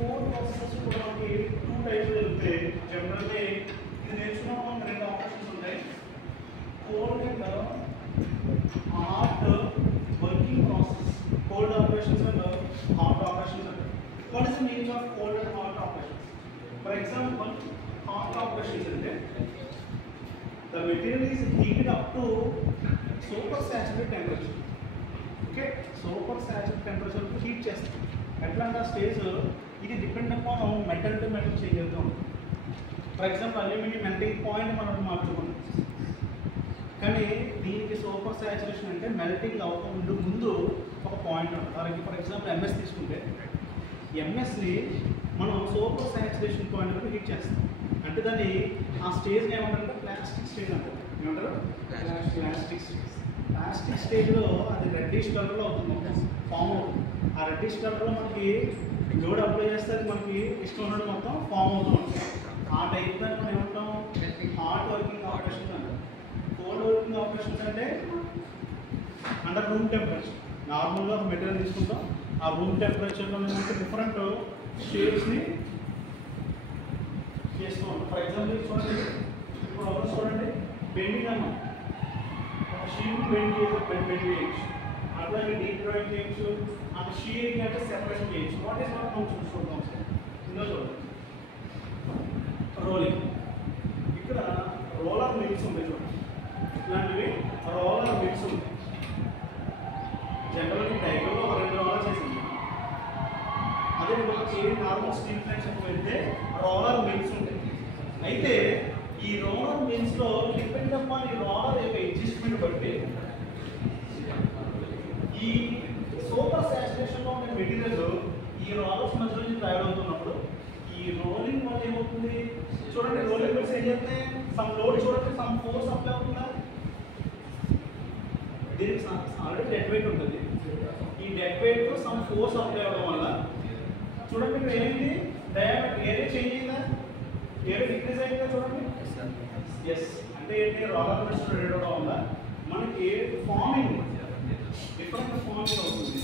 Four processes కూడా మనకి two types దొరుకుతాయి. జనరల్లీ ఇది నేర్చుకున్నాం మనం రెండు ఆపరేషన్స్ ఉంటాయి. Cold and hot working process. Cold operations and hot operations అంటారు. What is the meaning of cold and hot operations? For example hot operations అంటే the material is heated up to supersaturated temperature. Okay, supersaturated temperature కు heat చేస్తాం. ఎట్లాంటి stage ఇది depend upon metal to metal change అవుతూ ఉంటుంది. For example aluminium melting point మనం మార్చుకున్నాం, కానీ దీనికి సూపర్ సాచురేషన్ అంటే మెల్టింగ్ అవ్వకుండా ముందు ఒక పాయింట్ ఉంటుంది. ఫర్ ఎగ్జాంపుల్ ఎంఎస్ తీసుకుంటే ఎంఎస్ని మనం సూపర్ సాచురేషన్ పాయింట్ వరకు హీట్ చేస్తాం. అంటే దాన్ని ఆ స్టేజ్ని ఏమంటారంటే ప్లాస్టిక్ స్టేజ్ అంటారు. ఏమంటారు? Plastic stage. ప్లాస్టిక్ స్టేజ్లో అది రెడ్డిష్ కలర్లో అవుతుంది, ఫామ్ అవుతుంది. ఆ రెడ్డిష్ కలర్లో మనకి లోడ్ అప్లై చేస్తే మనకి ఇష్టం ఉన్నది మొత్తం ఫామ్ అవుతూ ఉంటుంది. ఆ టైప్ దాన్ని మనం ఏమంటాం? హాట్ వర్కింగ్ ఆపరేషన్స్ అంటారు. కోల్డ్ వర్కింగ్ ఆపరేషన్స్ అంటే అండర్ రూమ్ టెంపరేచర్. నార్మల్గా ఒక మెటీరియల్ తీసుకుంటాం, ఆ రూమ్ టెంపరేచర్లో మనకి డిఫరెంట్ షేప్స్ని చేస్తూ ఉంటాం. ఫర్ ఎగ్జాంపుల్ చూడండి, ఇప్పుడు ఎవరు చూడండి బెండింగ్ అన్నాం, ఒక షీట్ బెండ్ చేయొచ్చు, అట్లాగే డీప్ డ్రాయింగ్ చేయొచ్చు, ఆ షీట్ అంటే సెపరేషన్ చేయొచ్చు. వాట్ ఈస్ వాట్ మనం చూసుకుంటాం సార్. ఇందులో చూడండి రోలింగ్. ఇక్కడ రోలర్ మిల్స్ ఉంటాయి చూడండి, ఇట్లాంటివి రోలర్ మిల్స్ ఉంటాయి. జనరల్గా టైప్లో ఒక రెండు రోలర్ చేసింది. అదే మనకి నార్మల్ స్టీల్ ప్లాంట్స్ వెళ్తే రోలర్ మిల్స్ ఉంటాయి. అయితే ఈ రోలర్ మిల్స్లో డిపెండ్ అపాన్ ఈ రోలర్ యొక్క అడ్జస్ట్మెంట్ బట్టి ఈ సూపర్ సాచురేషన్లో ఉన్న మెటీరియల్ ఈ రోలర్స్ మధ్యలో నుంచి ట్రావెల్ అవుతున్నప్పుడు ఈ రోలింగ్ వల్ల ఏమవుతుంది చూడండి, రోలింగ్ మిల్స్ ఏం చేస్తాయి, సమ్ లోడ్ చూడండి, సమ్ ఫోర్స్ అప్లై అవుతుందా, దీనికి ఆల్రెడీ డెడ్ వెయిట్ ఉంటుంది. ఈ dead weight some force apply అవ్వడం వల్ల చూడండి ఇక్కడ ఏంటి డయామీటర్ ఏరియా చేంజ్ అయిందా, ఏరియా డిక్రీజ్ అయిందా చూడండి. ఎస్ అంటే ఏంటి, రోలర్ మిల్స్ రెడీ అవడం వల్ల మనకి ఫార్మింగ్ డిఫరెంట్ ఫార్మింగ్ అవుతుంది.